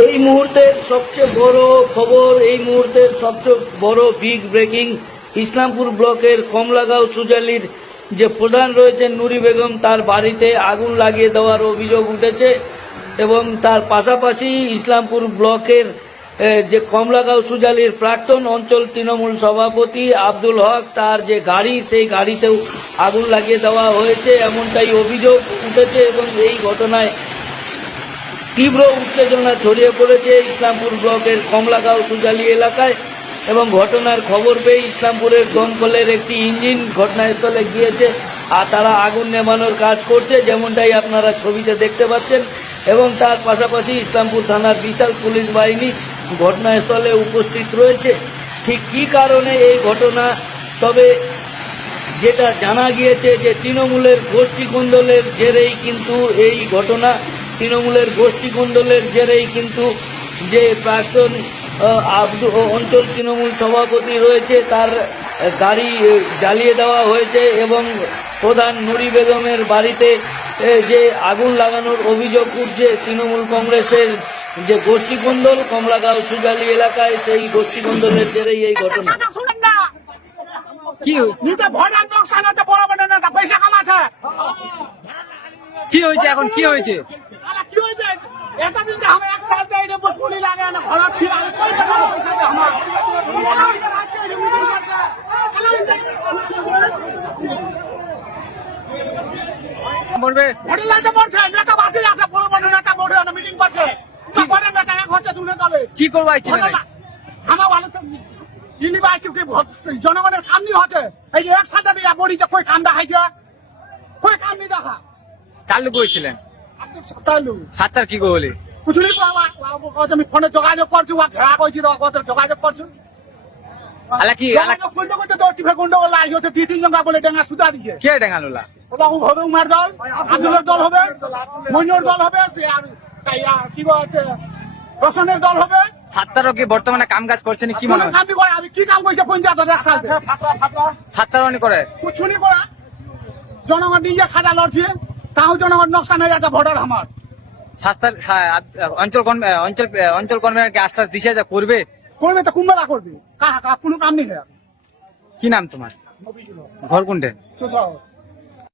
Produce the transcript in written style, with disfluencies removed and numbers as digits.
এই মুহূর্তের সবচেয়ে বড় খবর, এই মুহূর্তের সবচেয়ে বড় বিগ ব্রেকিং, ইসলামপুর ব্লকের কমলাগাঁও সুজালির যে প্রধান রয়েছেন নুরি বেগম, তার বাড়িতে আগুন লাগিয়ে দেওয়ার অভিযোগ উঠেছে। এবং তার পাশাপাশি ইসলামপুর ব্লকের যে কমলাগাঁও সুজালির প্রাক্তন অঞ্চল তৃণমূল সভাপতি আব্দুল হক, তার যে গাড়ি, সেই গাড়িতেও আগুন লাগিয়ে দেওয়া হয়েছে, এমনটাই অভিযোগ উঠেছে। এবং এই ঘটনায় তীব্র উত্তেজনা ছড়িয়ে পড়েছে ইসলামপুর ব্লকের কমলাগাঁও সুজালি এলাকায়। এবং ঘটনার খবর পেয়ে ইসলামপুরের দমকলের একটি ইঞ্জিন ঘটনাস্থলে গিয়েছে, আর তারা আগুন নেভানোর কাজ করছে, যেমনটাই আপনারা ছবিতে দেখতে পাচ্ছেন। এবং তার পাশাপাশি ইসলামপুর থানার বিশাল পুলিশ বাহিনী ঘটনাস্থলে উপস্থিত রয়েছে। ঠিক কী কারণে এই ঘটনা, তবে যেটা জানা গিয়েছে যে তৃণমূলের গোষ্ঠীকন্দলের জেরেই কিন্তু এই ঘটনা। তৃণমূলের গোষ্ঠীকন্দলের জেরেই কিন্তু যে প্রাক্তন অঞ্চল তৃণমূল সভাপতি রয়েছে, তার গাড়ি জ্বালিয়ে দেওয়া হয়েছে। এবং প্রধান নুরি বেগমের বাড়িতে যে আগুন লাগানোর অভিযোগ উঠছে তৃণমূল কংগ্রেসের যে গোষ্ঠীকন্দল কমলাগাঁও সুজালি এলাকায়, সেই গোষ্ঠীকন্দলের জেরেই এই ঘটনা। কি হয়েছে এখন, কি হয়েছে? কি করবো জনগণের কাম নি হচ্ছে, এই যে একসাথে বড়িতে কই কাম দেখাইছে, কই কাম নি দেখা। কার লোক হয়েছিলেন? সাতটার কি বলে আমি ফোনে যোগাযোগ করছি, ঘেরা করছি, যোগাযোগ করছি। গন্ডগোল হচ্ছে, দুই তিন জন বলে ডেঙ্গা সুতা দিচ্ছে। কে ডেঙ্গালোলা? হবে উমার দল, আব্দুলের দল হবে, মইনুর দল হবে, সে আর কি বলছে রোশনের দল হবে। সাতটারও কি বর্তমানে কাম কাজ করছেন? কি মনে হয় আমি কি কাম করছে পঞ্চায়েত সাতটার অনেক করে কুছুনি করা, জনগণ নিজে খাটা লড়ছে, তাও জনগণ নকশা হয়ে যাচ্ছে ভোটার আমার। অঞ্চল কর্মীকে আশ্বাস দিছে যে করবে করবে, তো কুম্বেলা করবে, কোনো কাম নেই। কি নাম তোমার? ঘর কোনটে?